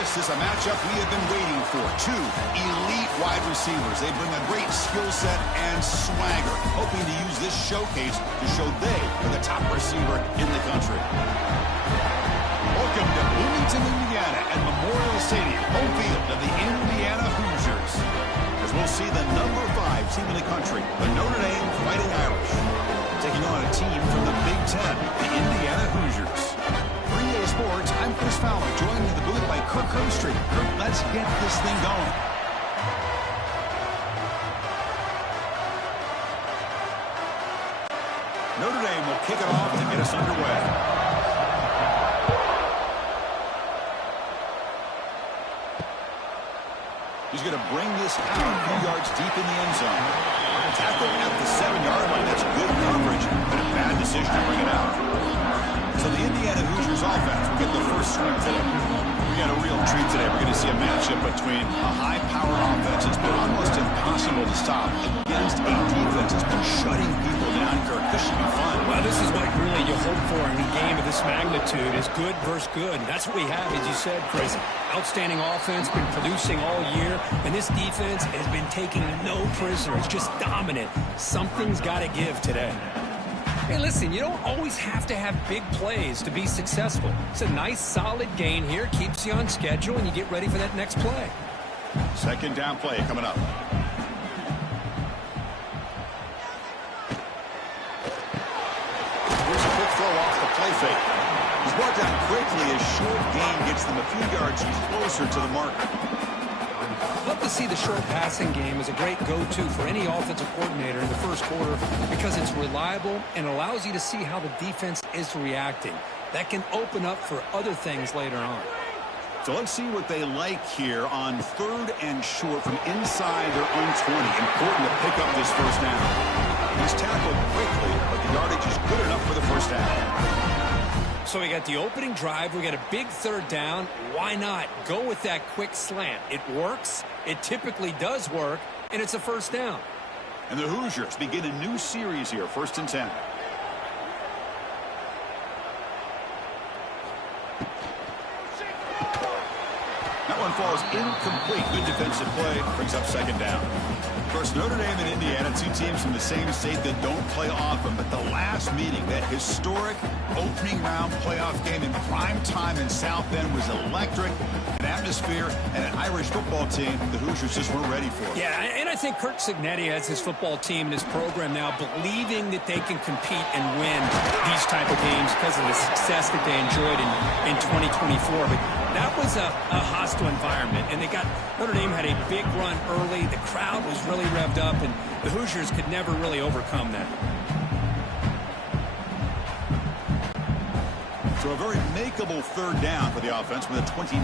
This is a matchup we have been waiting for. Two elite wide receivers. They bring a great skill set and swagger, hoping to use this showcase to show they are the top receiver in the country. Welcome to Bloomington, Indiana, and Memorial Stadium, home field of the Indiana Hoosiers. As we'll see the number 5 team in the country, the Notre Dame Fighting Irish, taking on a team from the Big Ten, the Indiana Hoosiers. For EA Sports, I'm Chris Fowler, joined in the booth by Kirk Herbstreit. Kirk, let's get this thing going. Notre Dame will kick it off to get us underway. He's going to bring this out a few yards deep in the end zone. Tackle at the 7-yard line. That's good coverage, but a bad decision to bring it out. So the Indiana Hoosiers offense will get the first swing today. We got a real treat today. We're going to see a matchup between a high-powered offense that's been almost impossible to stop against a defense that's been shutting people down, Kirk. This should be fun. Well, this is what really you hope for in a game of this magnitude is good versus good. And that's what we have, as you said, Chris. Outstanding offense, been producing all year, and this defense has been taking no prisoners, just dominant. Something's got to give today. Hey, listen, you don't always have to have big plays to be successful. It's a nice, solid gain here, keeps you on schedule, and you get ready for that next play. Second down play coming up. Here's a quick throw off the play fake. He's brought down quickly as short gain gets them a few yards closer to the marker. Love to see the short passing game as a great go-to for any offensive coordinator in the first quarter because it's reliable and allows you to see how the defense is reacting. That can open up for other things later on. So let's see what they like here on 3rd and short from inside their own 20. Important to pick up this first down. He's tackled quickly, but the yardage is good enough for the first down. So we got the opening drive. We got a big 3rd down. Why not go with that quick slant? It works. It typically does work, and it's a first down. And the Hoosiers begin a new series here, 1st and 10. That one falls incomplete. Good defensive play. Brings up 2nd down. Of course, Notre Dame and Indiana, 2 teams from the same state that don't play often. But the last meeting, that historic opening round playoff game in prime time in South Bend was electric. An atmosphere and an Irish football team the Hoosiers just weren't ready for. Yeah, and I think Kirk Cignetti has his football team and his program now believing that they can compete and win these type of games because of the success that they enjoyed in 2024. But that was a hostile environment, and Notre Dame had a big run early. The crowd was really revved up, and the Hoosiers could never really overcome that. So a very makeable 3rd down for the offense with a 29.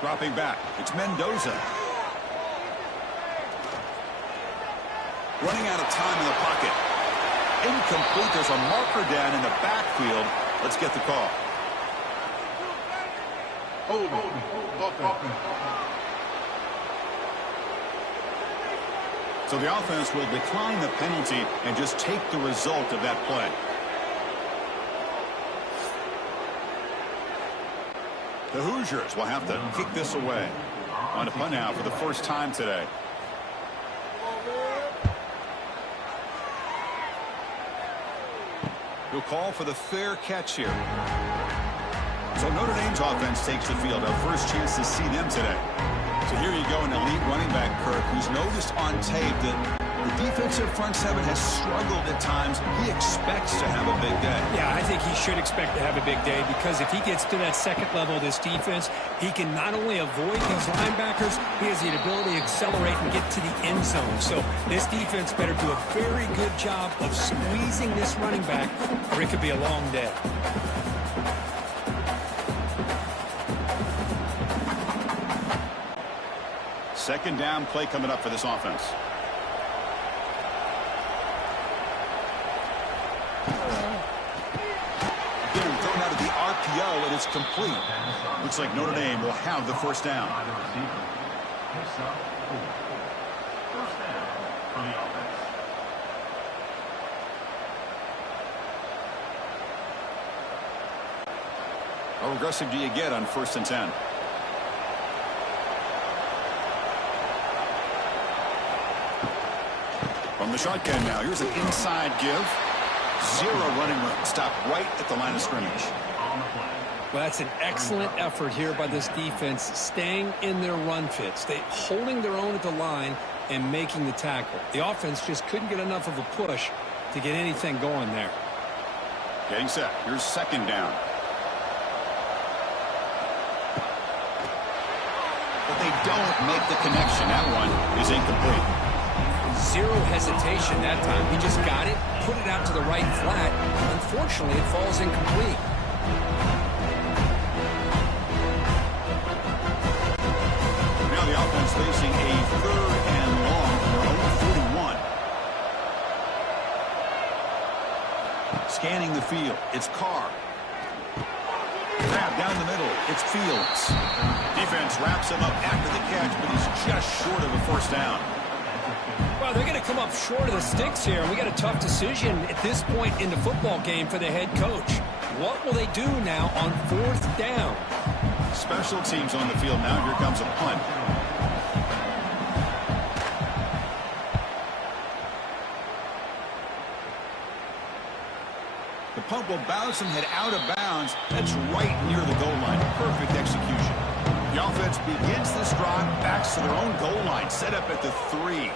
Dropping back, it's Mendoza. Running out of time in the pocket. Incomplete. There's a marker down in the backfield. Let's get the call. So the offense will decline the penalty and just take the result of that play. The Hoosiers will have to kick this away. On a punt now for the first time today. He'll call for the fair catch here. So Notre Dame's offense takes the field. Our first chance to see them today. So here you go, an elite running back, Kirk, who's noticed on tape that the defensive front 7 has struggled at times. He expects to have a big day. Yeah, I think he should expect to have a big day because if he gets to that second level of this defense, he can not only avoid these linebackers, he has the ability to accelerate and get to the end zone. So this defense better do a very good job of squeezing this running back or it could be a long day. Second down play coming up for this offense. Again, thrown out of the RPO, and it's complete. Looks like Notre Dame will have the first down. First down for the offense. How aggressive do you get on 1st and 10? From the shotgun now, here's an inside give. 0 running room. Stop right at the line of scrimmage. Well, that's an excellent effort here by this defense, staying in their run fits. They holding their own at the line and making the tackle. The offense just couldn't get enough of a push to get anything going there. Getting set. Here's 2nd down. But they don't make the connection. That one is incomplete. 0 hesitation that time. He just got it, put it out to the right flat. Unfortunately, it falls incomplete. Now the offense facing a 3rd and long from their own 41. Scanning the field. It's Carr. Grab down the middle. It's Fields. Defense wraps him up after the catch, but he's just short of a 1st down. Well, they're going to come up short of the sticks here, and we got a tough decision at this point in the football game for the head coach. What will they do now on 4th down? Special teams on the field now. Here comes a punt. The punt will bounce and head out of bounds. That's right near the goal line. Perfect execution. The offense begins this drive, backs to their own goal line, set up at the 3.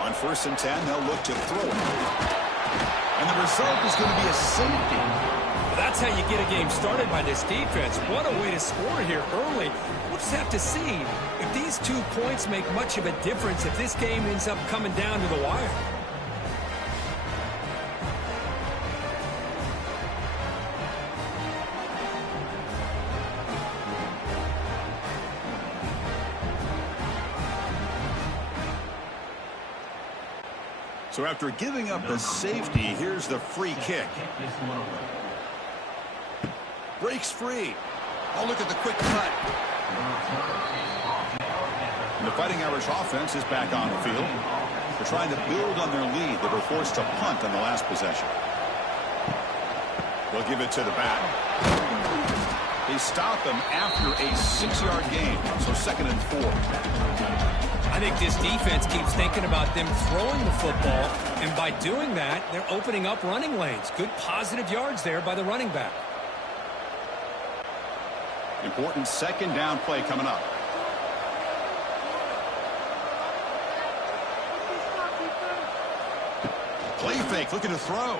On 1st and 10, they'll look to throw it. And the result is going to be a safety. Well, that's how you get a game started by this defense. What a way to score here early. We'll just have to see if these 2 points make much of a difference if this game ends up coming down to the wire. So after giving up the safety, here's the free kick. Breaks free. Oh, look at the quick cut. And the Fighting Irish offense is back on the field. They're trying to build on their lead. They were forced to punt on the last possession. They'll give it to the back. They stop him after a 6-yard gain, so 2nd and 4. I think this defense keeps thinking about them throwing the football, and by doing that, they're opening up running lanes. Good positive yards there by the running back. Important 2nd down play coming up. Play fake, looking to throw.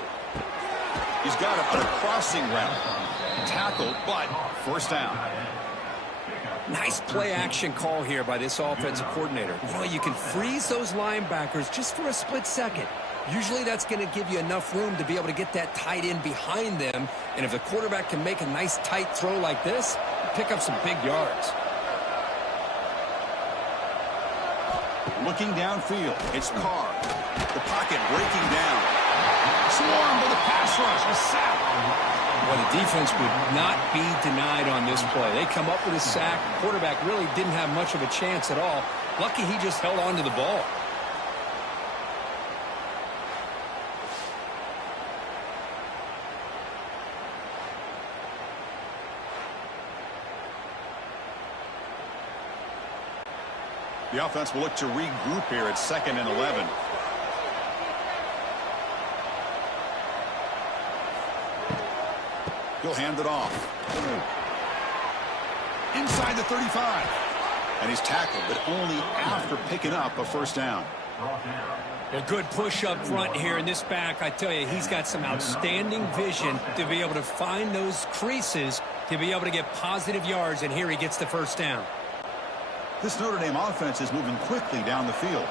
He's got it on a crossing route. Tackled, but 1st down. Nice play-action call here by this offensive coordinator. You know, you can freeze those linebackers just for a split second. Usually that's going to give you enough room to be able to get that tight end behind them. And if the quarterback can make a nice tight throw like this, pick up some big yards. Looking downfield, it's Carr. The pocket breaking down. Swarmed with a pass rush, a sack. Well, the defense would not be denied on this play. They come up with a sack. Quarterback really didn't have much of a chance at all. Lucky he just held on to the ball. The offense will look to regroup here at 2nd and 11. He'll hand it off. Inside the 35. And he's tackled, but only after picking up a 1st down. Well, good push up front here in this back. I tell you, he's got some outstanding vision to be able to find those creases to be able to get positive yards, and here he gets the 1st down. This Notre Dame offense is moving quickly down the field.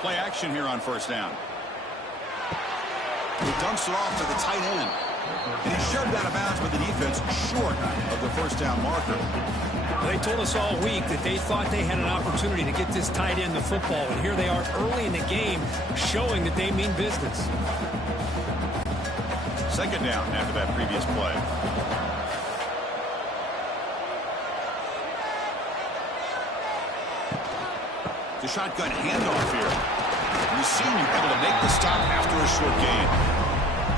Play action here on 1st down. He dumps it off to the tight end. And he's shoved out of bounds with the defense short of the 1st down marker. They told us all week that they thought they had an opportunity to get this tight end the football, and here they are early in the game showing that they mean business. 2nd down after that previous play. The shotgun handoff here. And the senior able to make the stop after a short gain.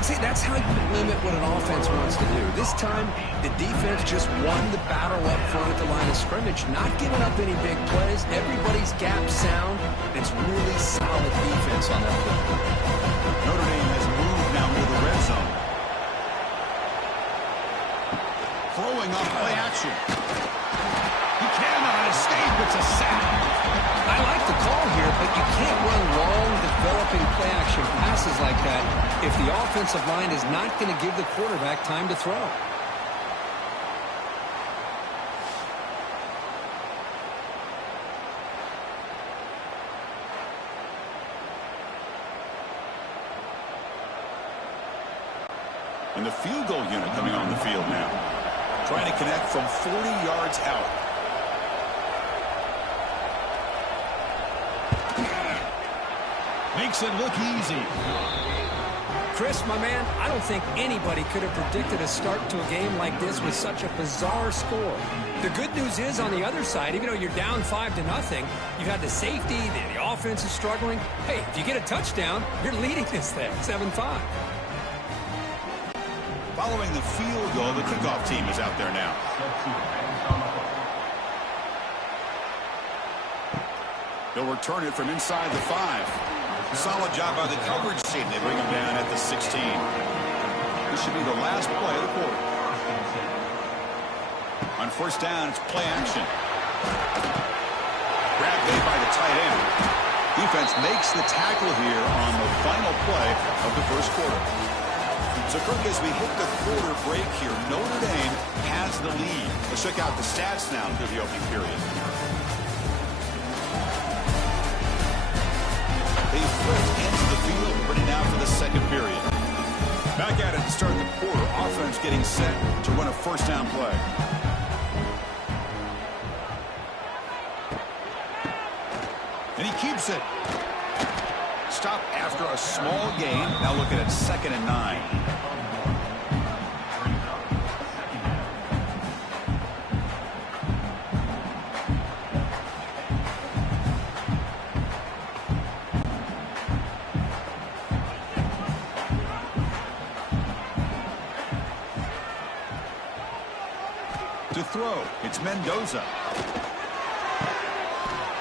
See, that's how you limit what an offense wants to do. This time, the defense just won the battle up front at the line of scrimmage, not giving up any big plays. Everybody's gap sound. It's really solid defense on that play. Notre Dame has moved now into the red zone. Throwing on play action. He cannot escape. It's a sack. I like the call here, but you can't run long, developing play-action passes like that if the offensive line is not going to give the quarterback time to throw. And the field goal unit coming on the field now. Trying to connect from 40 yards out. Makes it look easy. Chris, my man, I don't think anybody could have predicted a start to a game like this with such a bizarre score. The good news is on the other side, even though you're down 5-0, you've had the safety, the offense is struggling. Hey, if you get a touchdown, you're leading this thing, 7-5. Following the field goal, the kickoff team is out there now. They'll return it from inside the 5. Solid job by the coverage team. They bring him down at the 16. This should be the last play of the quarter. On first down, it's play action. Grab made by the tight end. Defense makes the tackle here on the final play of the first quarter. So, Kirk, as we hit the quarter break here, Notre Dame has the lead. Let's check out the stats now through the opening period. They flipped into the field, ready now for the second period. Back at it to start the quarter. Offense getting set to run a first down play. And he keeps it. Stop after a small gain. Now looking at 2nd and 9. To throw, it's Mendoza.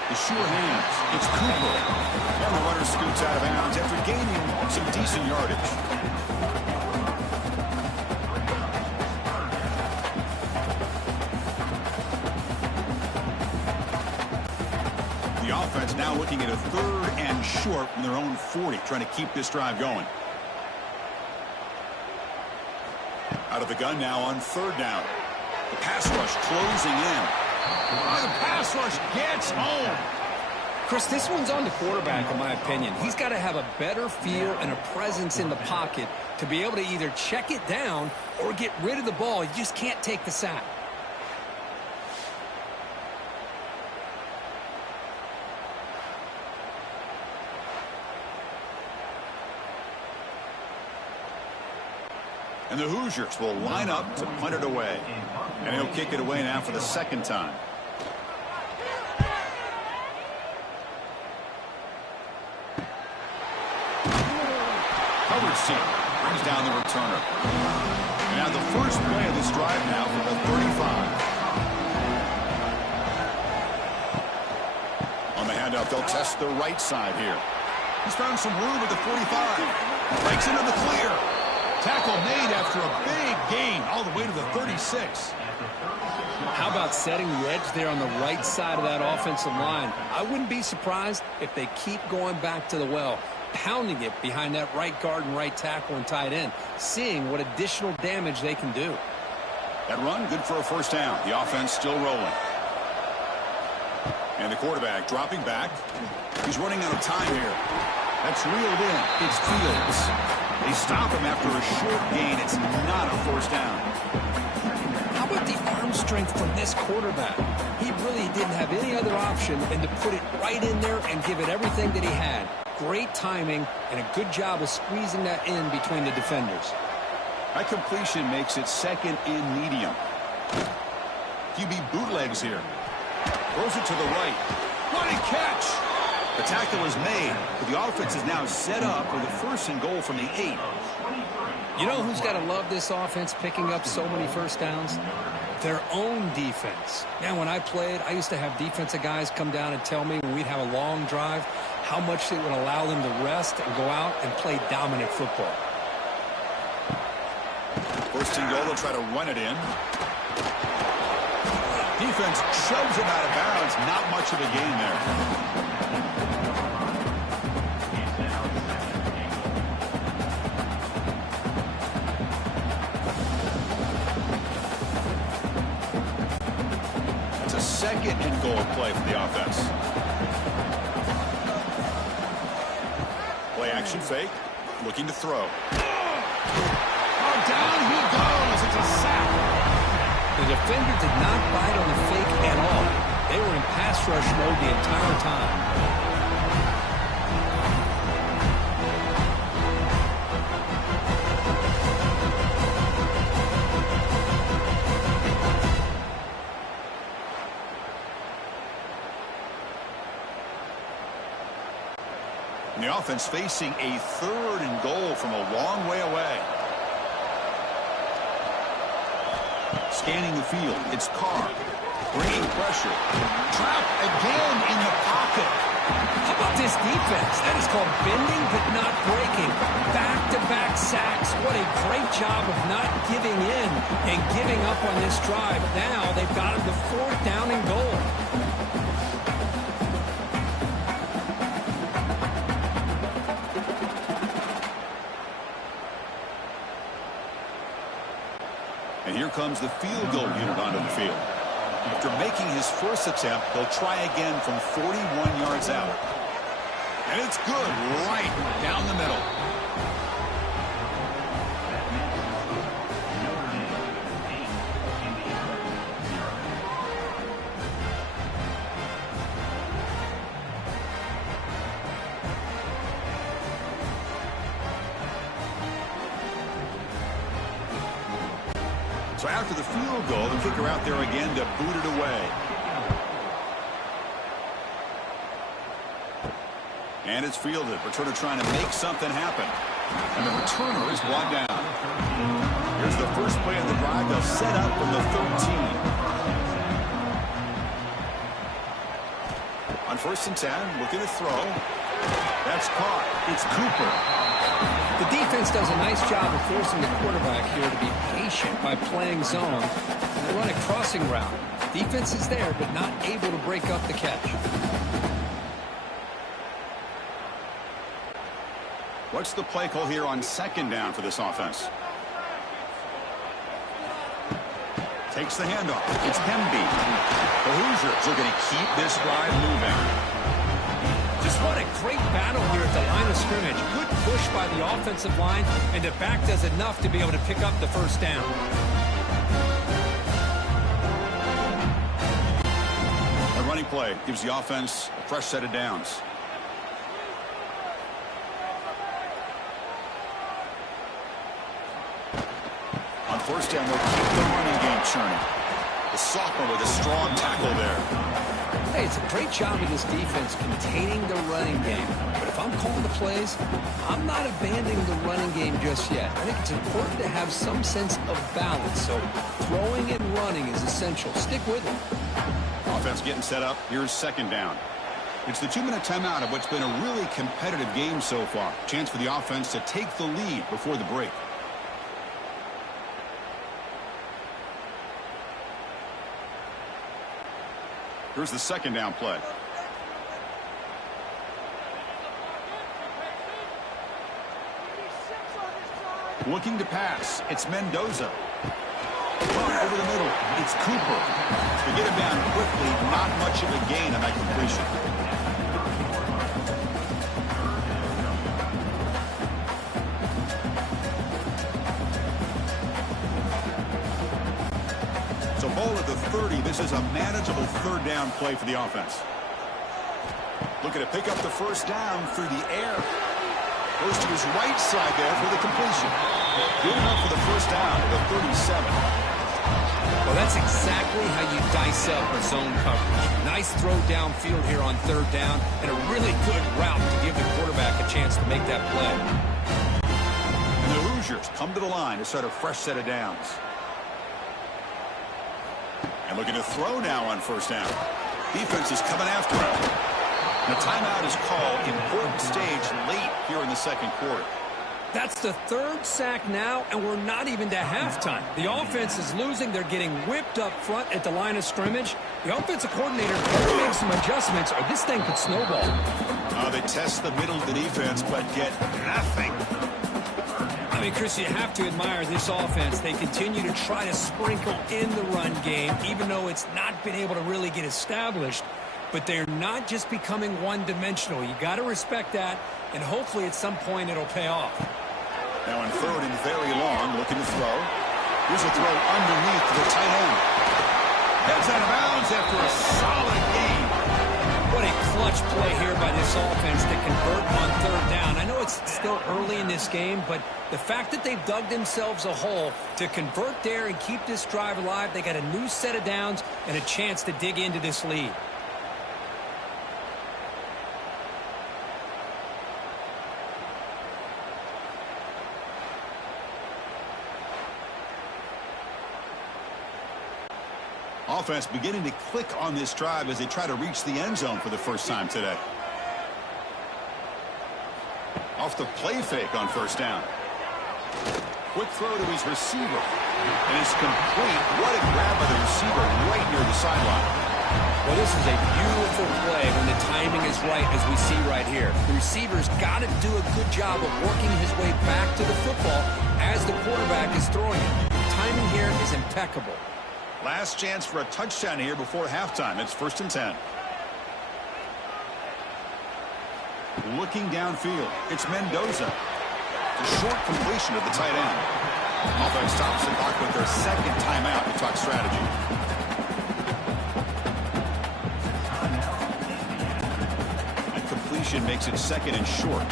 The sure hands, it's Cooper. And the runner scoots out of bounds after gaining some decent yardage. The offense now looking at a 3rd and short from their own 40, trying to keep this drive going. Out of the gun now on 3rd down. The pass rush closing in. And the pass rush gets home. Chris, this one's on the quarterback, in my opinion. He's got to have a better feel and a presence in the pocket to be able to either check it down or get rid of the ball. You just can't take the sack. And the Hoosiers will line up to punt it away. And he'll kick it away now for the 2nd time. Coverage team brings down the returner. And now the first play of this drive now from the 35. On the handout, they'll test the right side here. He's found some room at the 45. Breaks into the clear. Tackle made after a big gain all the way to the 36. How about setting the edge there on the right side of that offensive line? I wouldn't be surprised if they keep going back to the well, pounding it behind that right guard and right tackle and tight end, seeing what additional damage they can do. That run, good for a first down. The offense still rolling. And the quarterback dropping back. He's running out of time here. That's reeled in. It's Fields. They stop him after a short gain. It's not a first down. How about the arm strength from this quarterback? He really didn't have any other option than to put it right in there and give it everything that he had. Great timing and a good job of squeezing that in between the defenders. That completion makes it 2nd and medium. QB bootlegs here. Throws it to the right. What a catch! The tackle is made, but the offense is now set up with a 1st and goal from the 8. You know who's got to love this offense picking up so many first downs? Their own defense. Man, when I played, I used to have defensive guys come down and tell me when we'd have a long drive how much it would allow them to rest and go out and play dominant football. First and goal, they'll try to run it in. Defense shoves him out of bounds. Not much of a gain there. Second and goal play for the offense. Play action fake. Looking to throw. Oh, down he goes. It's a sack. The defender did not bite on the fake at all. They were in pass rush mode the entire time. And the offense facing a third and goal from a long way away. Scanning the field, it's Carr. Bringing pressure. Trap again in the pocket. How about this defense? That is called bending but not breaking. Back-to-back sacks. What a great job of not giving in and giving up on this drive. Now they've got him to 4th down and goal. And here comes the field goal unit onto the field. After making his first attempt, they'll try again from 41 yards out. And it's good right down the middle. So after the field goal, the kicker out there again to boot it away. And it's fielded. Returner trying to make something happen. And the returner is brought down. Here's the first play of the drive. They'll set up from the 13. On 1st and 10, looking to throw. That's caught. It's Cooper. The defense does a nice job of forcing the quarterback here to be patient by playing zone. And they run a crossing route. Defense is there, but not able to break up the catch. What's the play call here on 2nd down for this offense? Takes the handoff. It's Hemby. The Hoosiers are going to keep this drive moving. Just what a great battle here at the line of scrimmage. Good push by the offensive line, and the back does enough to be able to pick up the 1st down. A running play gives the offense a fresh set of downs. On 1st down, they'll keep the running game churning. The sophomore with a strong tackle there. Hey, it's a great job of this defense containing the running game. But if I'm calling the plays, I'm not abandoning the running game just yet. I think it's important to have some sense of balance. So throwing and running is essential. Stick with it. Offense getting set up. Here's 2nd down. It's the 2-minute timeout of what's been a really competitive game so far. Chance for the offense to take the lead before the break. Here's the 2nd down play. Looking to pass. It's Mendoza. Over the middle. It's Cooper. To get him down quickly, not much of a gain on that completion. So ball at the 30. This is a manageable 3rd down play for the offense. Looking to pick up the 1st down through the air. Goes to his right side there for the completion. Good enough for the 1st down at the 37. Well, that's exactly how you dice up a zone coverage. Nice throw downfield here on 3rd down, and a really good route to give the quarterback a chance to make that play. And the Hoosiers Hoosiers come to the line to start a fresh set of downs. And looking to throw now on first down. Defense is coming after him. And a timeout is called. Important stage late here in the second quarter. That's the third sack now, and we're not even to halftime. The offense is losing. They're getting whipped up front at the line of scrimmage. The offensive coordinator better make some adjustments, or this thing could snowball. They test the middle of the defense, but get nothing. I mean, Chris, you have to admire this offense. They continue to try to sprinkle in the run game, even though it's not been able to really get established. But they're not just becoming one-dimensional. You got to respect that, and hopefully at some point it'll pay off. Now in third and very long, looking to throw. Here's a throw underneath the tight end. Heads out of bounds after a solid gain. What a clutch play here by this offense to convert on third down. I know it's still early in this game, but the fact that they've dug themselves a hole to convert there and keep this drive alive, they got a new set of downs and a chance to dig into this lead. Offense beginning to click on this drive as they try to reach the end zone for the first time today. Off the play fake on first down. Quick throw to his receiver. And it's complete. What a grab by the receiver right near the sideline. Well, this is a beautiful play when the timing is right, as we see right here. The receiver's got to do a good job of working his way back to the football as the quarterback is throwing it. Timing here is impeccable. Last chance for a touchdown here before halftime. It's 1st and 10. Looking downfield, it's Mendoza. It's a short completion of the tight end. Offense stops the clock with their second timeout to talk strategy. And completion makes it 2nd and short.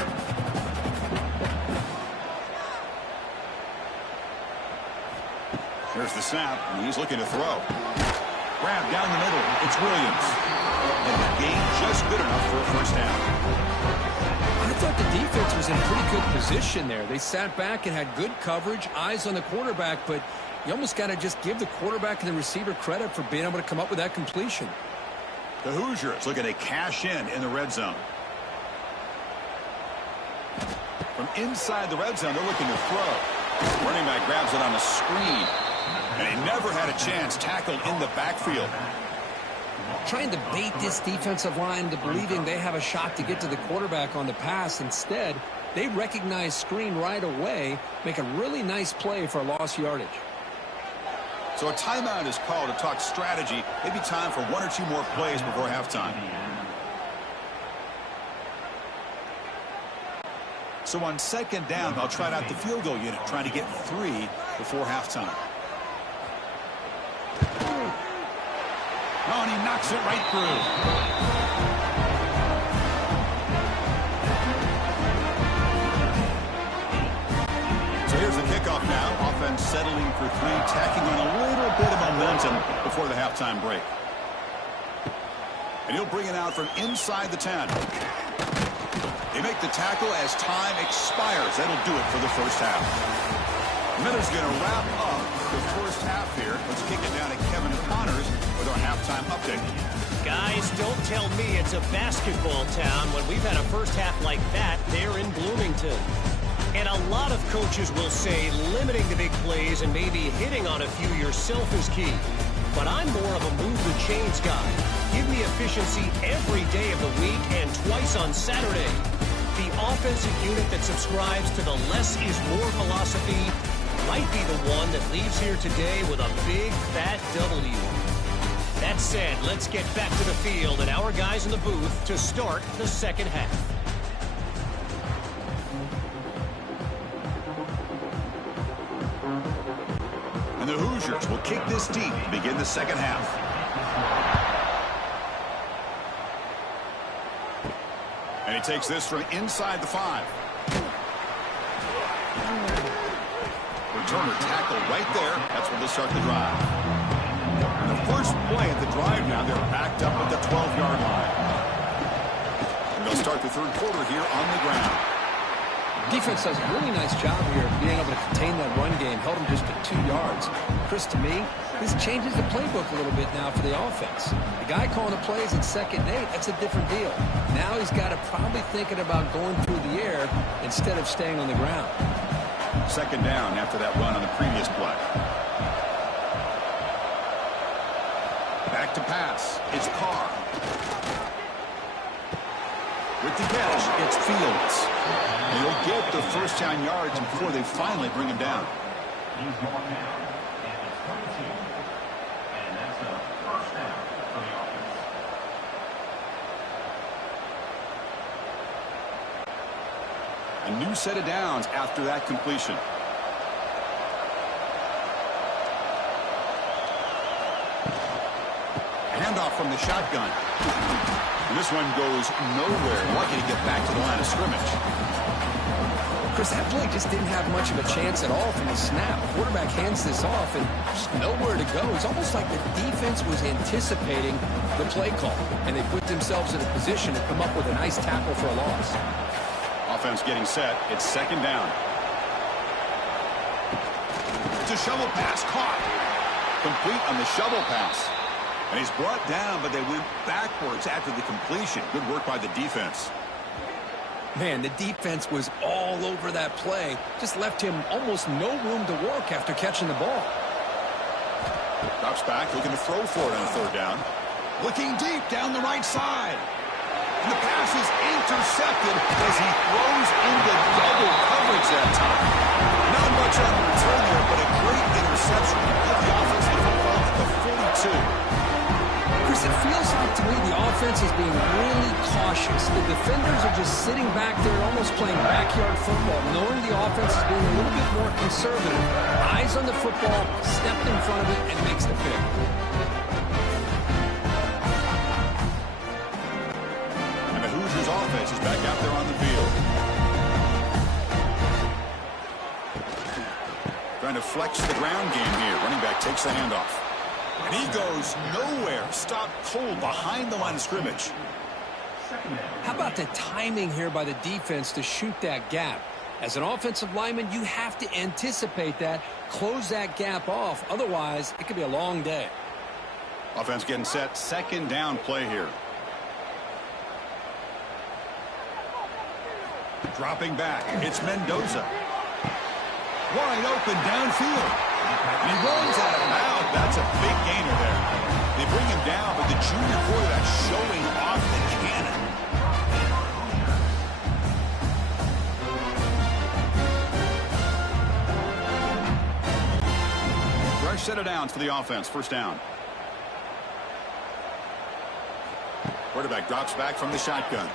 Here's the snap, and he's looking to throw. Grab down the middle. It's Williams. And the gain just good enough for a first down. I thought the defense was in pretty good position there. They sat back and had good coverage, eyes on the quarterback, but you almost got to just give the quarterback and the receiver credit for being able to come up with that completion. The Hoosiers looking to cash in the red zone. From inside the red zone, they're looking to throw. Running back grabs it on a screen. And he never had a chance tackled in the backfield. Trying to bait this defensive line into believing they have a shot to get to the quarterback on the pass. Instead, they recognize screen right away, make a really nice play for lost yardage. So a timeout is called to talk strategy. Maybe time for 1 or 2 more plays before halftime. So on 2nd down, they'll try out the field goal unit, trying to get 3 before halftime. Oh, and he knocks it right through. So here's the kickoff now. Offense settling for 3, tacking on a little bit of momentum before the halftime break. And he'll bring it out from inside the 10. They make the tackle as time expires. That'll do it for the first half. Miller's going to wrap up the first half here. Let's kick it down to Kevin Connors with our halftime update. Guys, don't tell me it's a basketball town when we've had a first half like that there in Bloomington. And a lot of coaches will say limiting the big plays and maybe hitting on a few yourself is key. But I'm more of a move the chains guy. Give me efficiency every day of the week and twice on Saturday. The offensive unit that subscribes to the less is more philosophy might be the one that leaves here today with a big fat W. That said, let's get back to the field and our guys in the booth to start the second half. And the Hoosiers will kick this deep to begin the second half. And he takes this from inside the 5. Returner tackle right there. That's where they'll start the drive. And the first play of the drive now, they're backed up at the 12-yard line. And they'll start the third quarter here on the ground. Defense does a really nice job here of being able to contain that run game. Held him just to 2 yards. Chris, to me, this changes the playbook a little bit now for the offense. The guy calling the plays in 2nd and 8, that's a different deal. Now he's got to probably thinking about going through the air instead of staying on the ground. 2nd down after that run on the previous play. Back to pass. It's Carr. With the catch, it's Fields. He'll get the first down yards before they finally bring him down. A new set of downs after that completion. Handoff from the shotgun. And this one goes nowhere. Lucky to get back to the line of scrimmage. Chris, that play just didn't have much of a chance at all from the snap. Quarterback hands this off and just nowhere to go. It's almost like the defense was anticipating the play call, and they put themselves in a position to come up with a nice tackle for a loss. Offense getting set. It's 2nd down. It's a shovel pass. Caught. Complete on the shovel pass. And he's brought down, but they went backwards after the completion. Good work by the defense. Man, the defense was all over that play. Just left him almost no room to work after catching the ball. Drops back, looking to throw for it on 3rd down. Looking deep down the right side. And the pass is intercepted as he throws into double coverage that time. Not much on the return there, but a great interception to put the offense in football at the 42. Chris, it feels like to me the offense is being really cautious. The defenders are just sitting back there almost playing backyard football, knowing the offense is being a little bit more conservative. Eyes on the football, stepped in front of it, and makes the pick. And the Hoosiers offense is back out there on the field. Trying to flex the ground game here. Running back takes the handoff. And he goes nowhere. Stopped cold behind the line of scrimmage. How about the timing here by the defense to shoot that gap? As an offensive lineman, you have to anticipate that, close that gap off. Otherwise, it could be a long day. Offense getting set. 2nd down play here. Dropping back. It's Mendoza. Wide open downfield. And he runs out of bounds. That's a big gainer there. They bring him down, but the junior quarterback showing off the cannon. Fresh set of downs for the offense. 1st down. Quarterback drops back from the shotgun.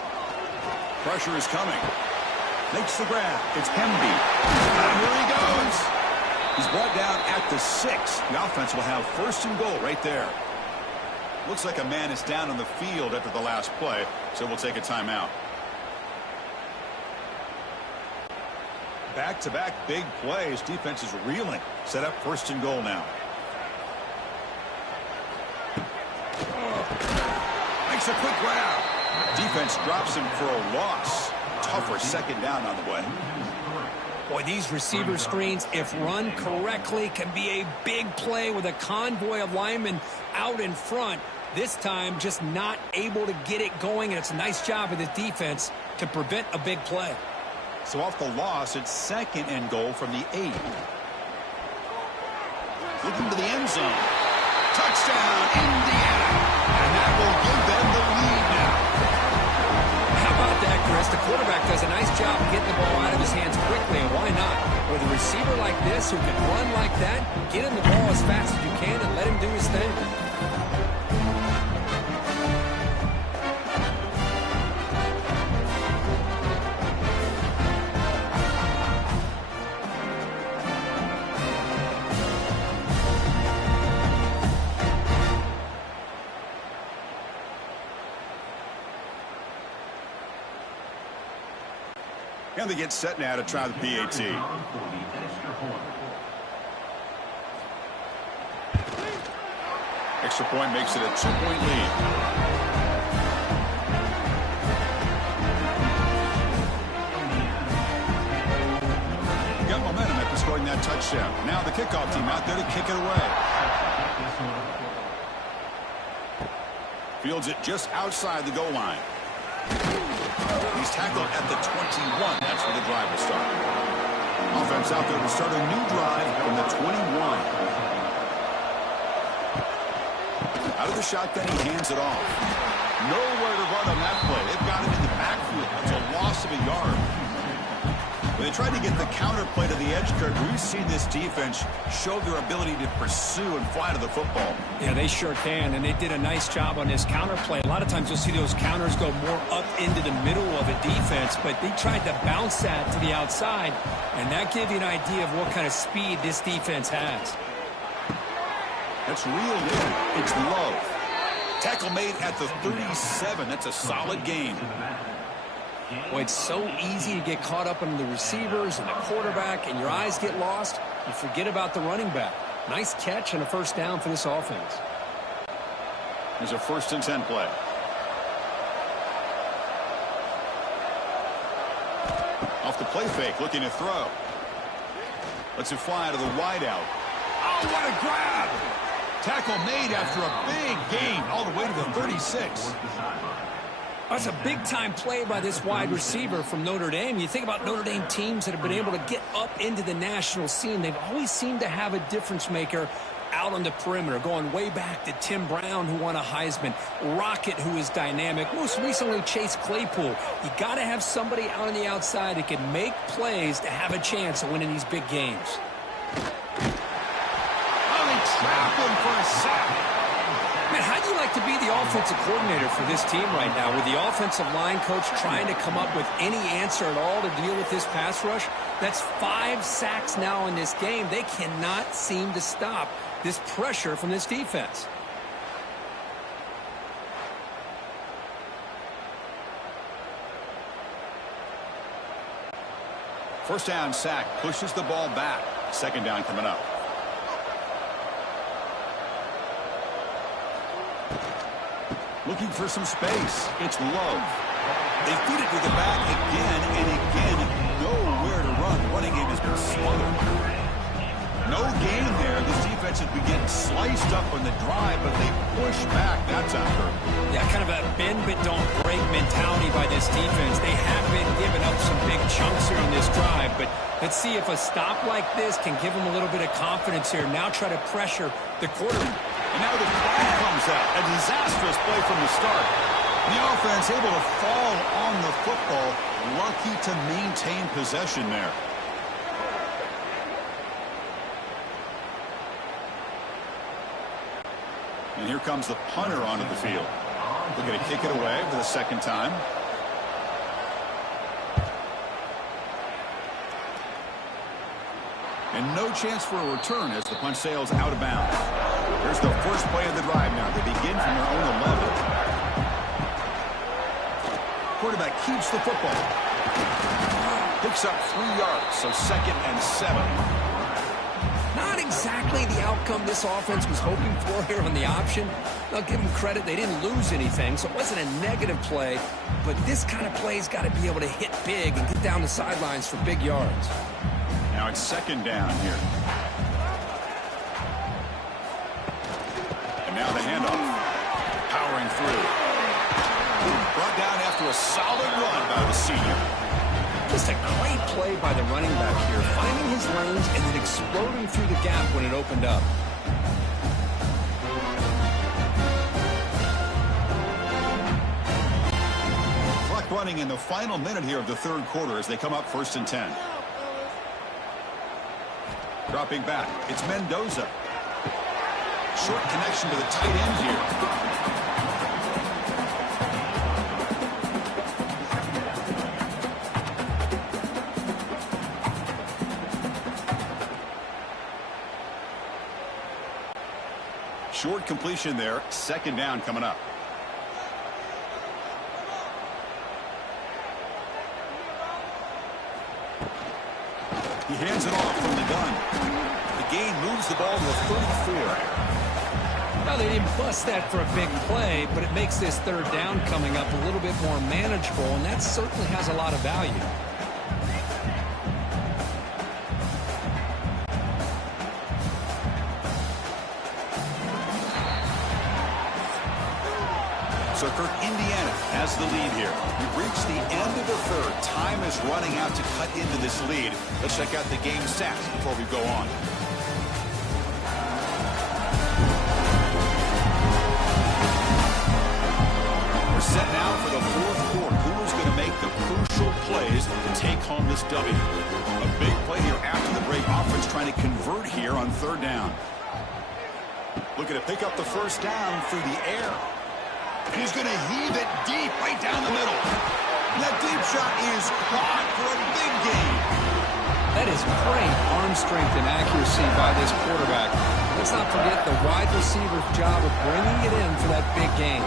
Pressure is coming. Makes the grab. It's Hemby. And here he goes. He's brought down at the 6. The offense will have 1st and goal right there. Looks like a man is down on the field after the last play, so we'll take a timeout. Back-to-back big plays. Defense is reeling. Set up 1st and goal now. Makes a quick grab. Defense drops him for a loss. Tougher 2nd down on the way. Boy, these receiver screens, if run correctly, can be a big play with a convoy of linemen out in front. This time, just not able to get it going, and it's a nice job of the defense to prevent a big play. So off the loss, it's 2nd and goal from the 8. Looking to the end zone. Touchdown, Indiana. And that will give them the lead now. How about that, Chris? The quarterback does a nice job of getting the ball out of his hands quickly, and why not? With a receiver like this who can run like that, get him the ball as fast as you can and let him do his thing. And they get set now to try the PAT. Extra point makes it a 2-point lead. got momentum after scoring that touchdown. Now the kickoff team out there to kick it away. Fields it just outside the goal line. He's tackled at the 21. That's where the drive will start. Offense out there to start a new drive from the 21. Out of the shotgun, he hands it off. Nowhere to run on that play. They've got him in the backfield. That's a loss of a yard. When they tried to get the counter play to the edge, Kirk, we've seen this defense show their ability to pursue and fly to the football. Yeah, they sure can, and they did a nice job on this counter play. A lot of times you'll see those counters go more up into the middle of a defense, but they tried to bounce that to the outside, and that gives you an idea of what kind of speed this defense has. That's reeled in. It's low. Tackle made at the 37. That's a solid gain. Boy, it's so easy to get caught up in the receivers and the quarterback, and your eyes get lost. You forget about the running back. Nice catch and a first down for this offense. There's a 1st and 10 play. Off the play fake, looking to throw. Lets it fly to the wideout. Oh, what a grab! Tackle made after a big gain all the way to the 36. That's a big-time play by this wide receiver from Notre Dame. You think about Notre Dame teams that have been able to get up into the national scene. They've always seemed to have a difference maker out on the perimeter, going way back to Tim Brown, who won a Heisman, Rocket, who is dynamic, most recently Chase Claypool. You got to have somebody out on the outside that can make plays to have a chance of winning these big games. Oh, they trapped him for a sack. Man, how do you like to be the offensive coordinator for this team right now, with the offensive line coach trying to come up with any answer at all to deal with this pass rush? That's 5 sacks now in this game. They cannot seem to stop this pressure from this defense. First down sack pushes the ball back. 2nd down coming up. Looking for some space. It's low. They feed it to the back again and again. Nowhere to run. The running game has been smothered. No gain there. This defense has been getting sliced up on the drive, but they push back. That's on her. Yeah, kind of a bend but don't break mentality by this defense. They have been giving up some big chunks here on this drive, but let's see if a stop like this can give them a little bit of confidence here. Now try to pressure the quarterback. And now the flag comes out. A disastrous play from the start. The offense able to fall on the football. Lucky to maintain possession there. And here comes the punter onto the field. They're going to kick it away for the 2nd time. And no chance for a return as the punt sails out of bounds. Here's the first play of the drive now. They begin from their own 11. Quarterback keeps the football. Picks up 3 yards, so 2nd and 7. Not exactly the outcome this offense was hoping for here on the option. I'll give them credit. They didn't lose anything, so it wasn't a negative play. But this kind of play's got to be able to hit big and get down the sidelines for big yards. Now it's 2nd down here. And now the handoff. Powering through. Brought down after a solid run by the senior. Just a great play by the running back here, finding his lanes and then exploding through the gap when it opened up. Clock running in the final minute here of the 3rd quarter as they come up 1st and 10. Dropping back, it's Mendoza. Short connection to the tight end here. Short completion there. 2nd down coming up. He hands it off from the gun. The gain moves the ball to the 34. Well, they didn't bust that for a big play, but it makes this 3rd down coming up a little bit more manageable, and that certainly has a lot of value. So, Kirk, Indiana has the lead here. We've reached the end of the third. Time is running out to cut into this lead. Let's check out the game stats before we go on. We're set now for the fourth quarter. Who is going to make the crucial plays to take home this W? A big play here after the break. Offense trying to convert here on third down. Looking to pick up the first down through the air. And he's going to heave it deep right down the middle. And that deep shot is caught for a big gain. That is great arm strength and accuracy by this quarterback. Let's not forget the wide receiver's job of bringing it in for that big gain.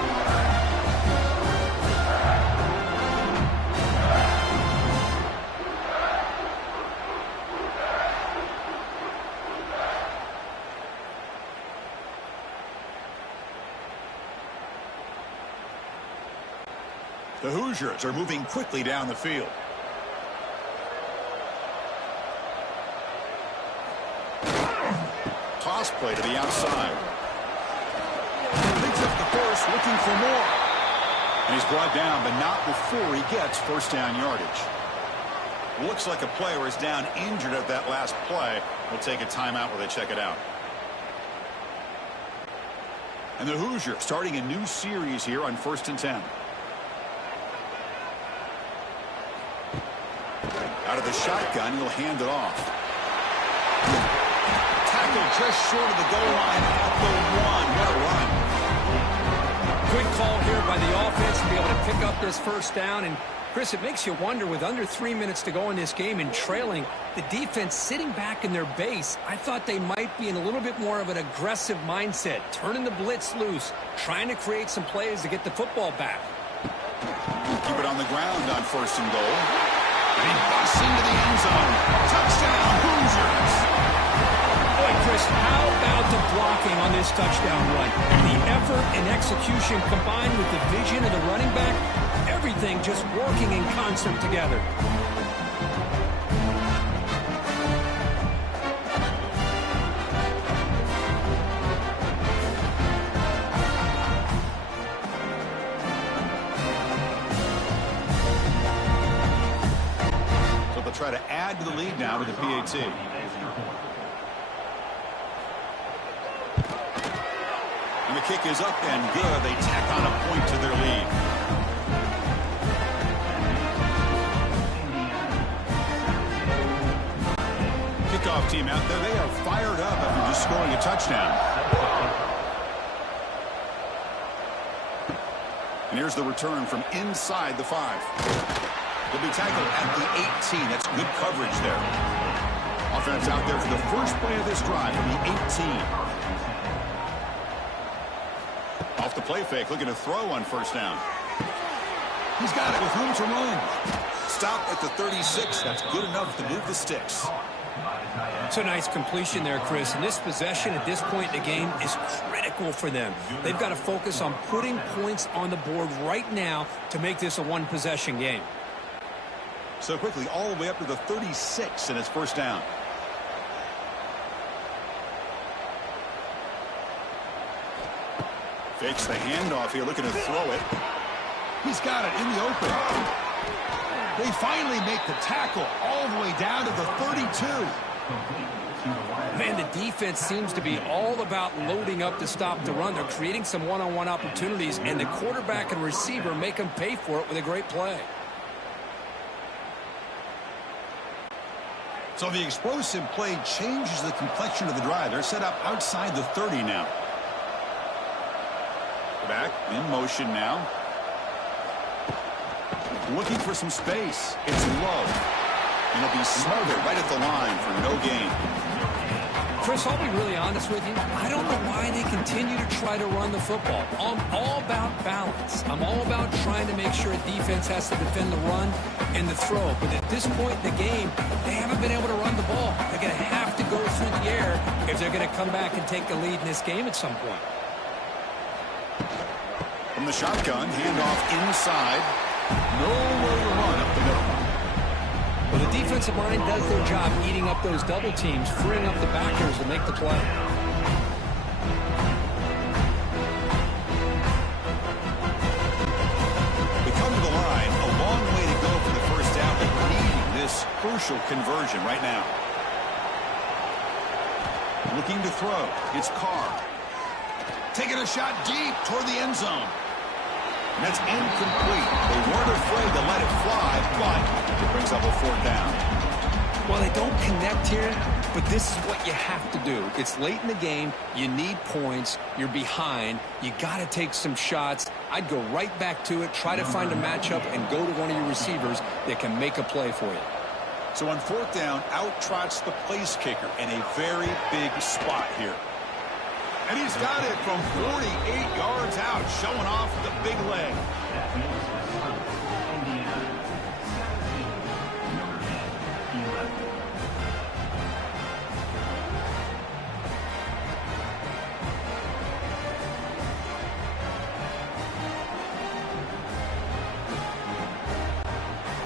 The Hoosiers are moving quickly down the field. Toss play to the outside. Picks up the first, looking for more. And he's brought down, but not before he gets first down yardage. Looks like a player is down injured at that last play. We'll take a timeout while they check it out. And the Hoosiers starting a new series here on 1st and 10. Out of the shotgun, he'll hand it off. Tackle just short of the goal line at the 1. What a run. Good call here by the offense to be able to pick up this first down. And, Chris, it makes you wonder, with under 3 minutes to go in this game and trailing, the defense sitting back in their base, I thought they might be in a little bit more of an aggressive mindset, turning the blitz loose, trying to create some plays to get the football back. Keep it on the ground on 1st and goal. And he busts into the end zone. Touchdown, Hoosiers. Boy, Chris, how about the blocking on this touchdown run? The effort and execution combined with the vision of the running back, everything just working in concert together. Try to add to the lead now with the PAT. And the kick is up and good. They tack on a point to their lead. Kickoff team out there. They are fired up after just scoring a touchdown. And here's the return from inside the 5. Will be tackled at the 18. That's good coverage there. Offense out there for the first play of this drive from the 18. Off the play fake, looking to throw on first down. He's got it with room to run. Stop at the 36. That's good enough to move the sticks. It's a nice completion there, Chris. And this possession at this point in the game is critical for them. They've got to focus on putting points on the board right now to make this a one-possession game. So quickly, all the way up to the 36, and it's first down. Fakes the handoff here, looking to throw it. He's got it in the open. They finally make the tackle all the way down to the 32. Man, the defense seems to be all about loading up to stop the run. They're creating some one-on-one opportunities, and the quarterback and receiver make them pay for it with a great play. So the explosive play changes the complexion of the drive. They're set up outside the 30 now. Back in motion now. Looking for some space. It's low. And it'll be smothered right at the line for no gain. Chris, I'll be really honest with you. I don't know why they continue to try to run the football. I'm all about balance. I'm all about trying to make sure a defense has to defend the run and the throw. But at this point in the game, they haven't been able to run the ball. They're going to have to go through the air if they're going to come back and take the lead in this game at some point. From the shotgun, handoff inside. Nowhere to run up the middle. Well, the defensive line does their job eating up those double teams, freeing up the backers to make the play. this crucial conversion right now. Looking to throw. It's Carr. Taking a shot deep toward the end zone. And that's incomplete. They weren't afraid to let it fly, but it brings up a fourth down. Well, they don't connect here, but this is what you have to do. It's late in the game. You need points. You're behind. You got to take some shots. I'd go right back to it, try to find a matchup, and go to one of your receivers that can make a play for you. So on fourth down, out trots the place kicker in a very big spot here. And he's got it from 48 yards out, showing off the big leg.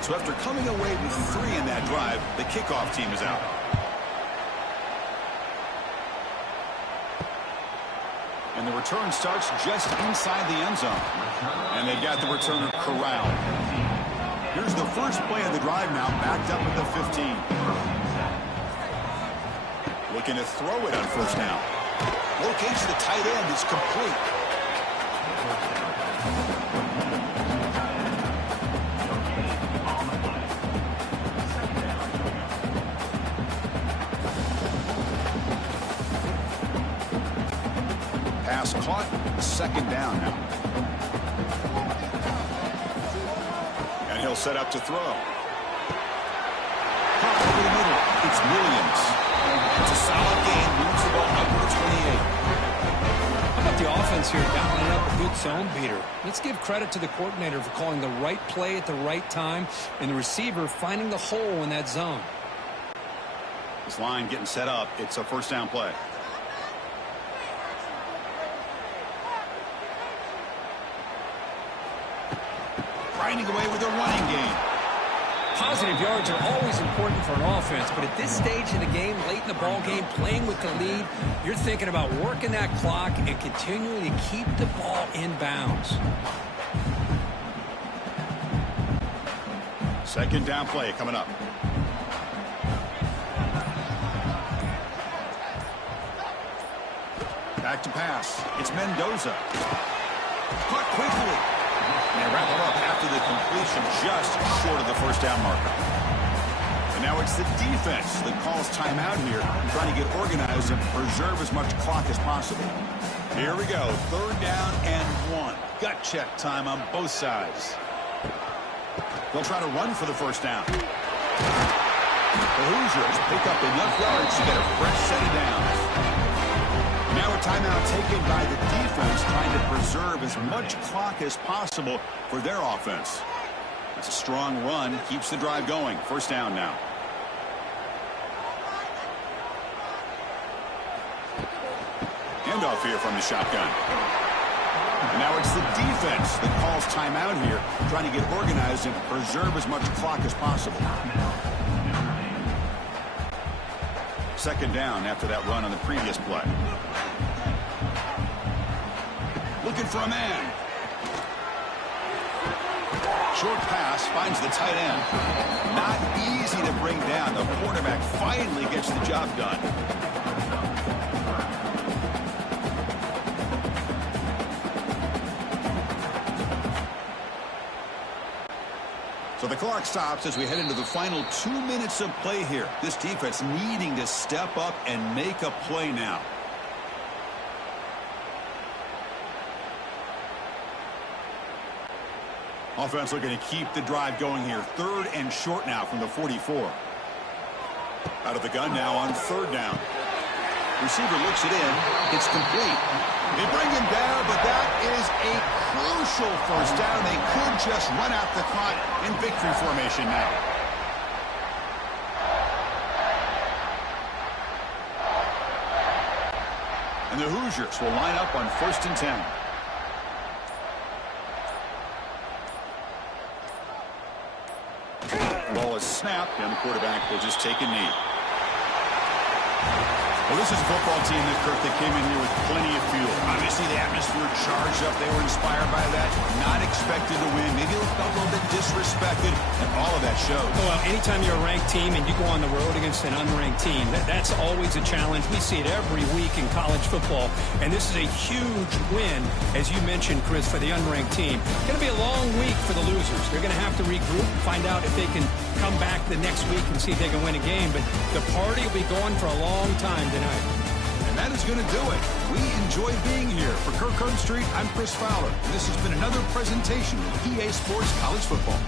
So after coming away with 3 in that drive, the kickoff team is out. And the return starts just inside the end zone. And they've got the returner corralled. Here's the first play of the drive now, backed up at the 15. Looking to throw it on first down. Locates the tight end. It's complete. Pass caught, second down now. And he'll set up to throw. Caught over the middle. It's Williams. It's a solid gain. Moves the ball up to the 28. How about the offense here dialing up a good zone beater? Let's give credit to the coordinator for calling the right play at the right time and the receiver finding the hole in that zone. This line getting set up. It's a first down play. Grinding away with a running game. Positive yards are always important for an offense, but at this stage in the game, late in the ball game, playing with the lead, you're thinking about working that clock and continuing to keep the ball in bounds. Second down play coming up. Back to pass. It's Mendoza. Caught quickly. And they wrap him up after the completion, just short of the first down marker. And now it's the defense that calls timeout here, trying to get organized and preserve as much clock as possible. Here we go, third down and 1. Gut check time on both sides. They'll try to run for the first down. The Hoosiers pick up enough yards to get a fresh set of downs. Now a timeout taken by the defense, trying to preserve as much clock as possible for their offense. That's a strong run, keeps the drive going. First down now. Handoff here from the shotgun. And now it's the defense that calls timeout here, trying to get organized and preserve as much clock as possible. Second down after that run on the previous play. Looking for a man. Short pass finds the tight end. Not easy to bring down. The quarterback finally gets the job done. So the clock stops as we head into the final 2 minutes of play here. This defense needing to step up and make a play now. Offense looking to keep the drive going here. Third and short now from the 44. Out of the gun now on third down. Receiver looks it in. It's complete. They bring him down, but that is a crucial first down. They could just run out the clock in victory formation now. And the Hoosiers will line up on 1st and 10. Ball is snapped, and the quarterback will just take a knee. Well, this is a football team that came in here with plenty of fuel. Obviously, the atmosphere charged up. They were inspired by that. Not expected to win. Maybe it felt a little bit disrespected, and all of that shows. Well, anytime you're a ranked team and you go on the road against an unranked team, that's always a challenge. We see it every week in college football, and this is a huge win, as you mentioned, Chris, for the unranked team. It's going to be a long week for the losers. They're going to have to regroup, find out if they can come back the next week and see if they can win a game, but the party will be going for a long time tonight. And that is going to do it. We enjoy being here. For Kirk Street, I'm Chris Fowler. And this has been another presentation of EA Sports College Football.